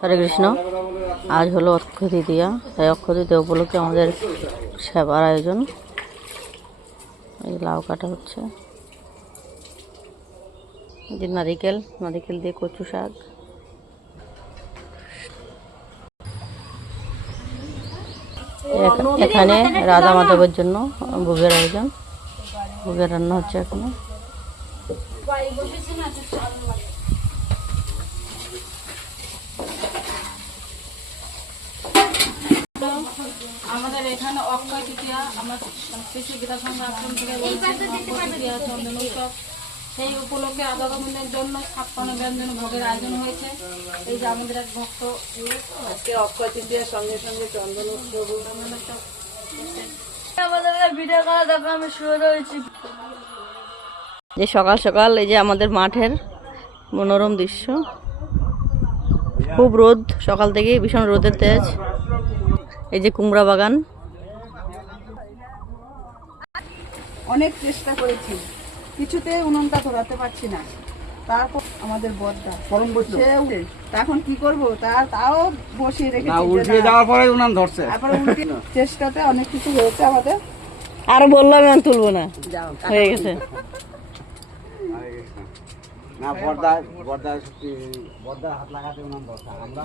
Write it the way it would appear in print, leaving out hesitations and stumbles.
হরে কৃষ্ণ। আজ হলো অক্ষয় তৃতীয়া, তাই অক্ষয় তৃতীয়া উপলক্ষে আমাদের সেবার আয়োজন। এই লাউ কাটা হচ্ছে, যে নারিকেল দিয়ে কচু শাক। এখানে রাধা মাধবের জন্য ভোগের আয়োজন, ভোগের রান্না হচ্ছে এখানে। আমাদের এখানে অক্ষয় তৃতীয়া, আমরা শ্রী গীতাসংঘ আশ্রম থেকে বলছি অক্ষয় তৃতীয়া চন্দন উৎসব। সেই উপলক্ষে রাধা গোবিন্দের জন্য 56 ব্যঞ্জন ভোগের আয়োজন হয়েছে। এই যে আমাদের এক ভক্ত আজকে অক্ষয় তৃতীয়ার সঙ্গে সঙ্গে চন্দন উৎসব। যে সকাল সকাল এই যে আমাদের মাঠের মনোরম দৃশ্য, খুব রোদ সকাল থেকে, ভীষণ রোদের তেজ। এই যে কুমড়া বাগান। অনেক চেষ্টা করেছি, কিছুতে উনুনটা ধরাতে পারছি না। তারপর আমাদের বড়দা পরম বসে এখন কি করব, তাও বসিয়ে রেখেছি। উল্টে যাওয়ার পরে উনান ধরছে, তারপরে চেষ্টাতে অনেক কিছু হয়েছে আমাদের। আর বললাম আমি তুলবো না, হয়ে গেছে। না বর্দার হাত লাগাতে উনান দরকার। আমরা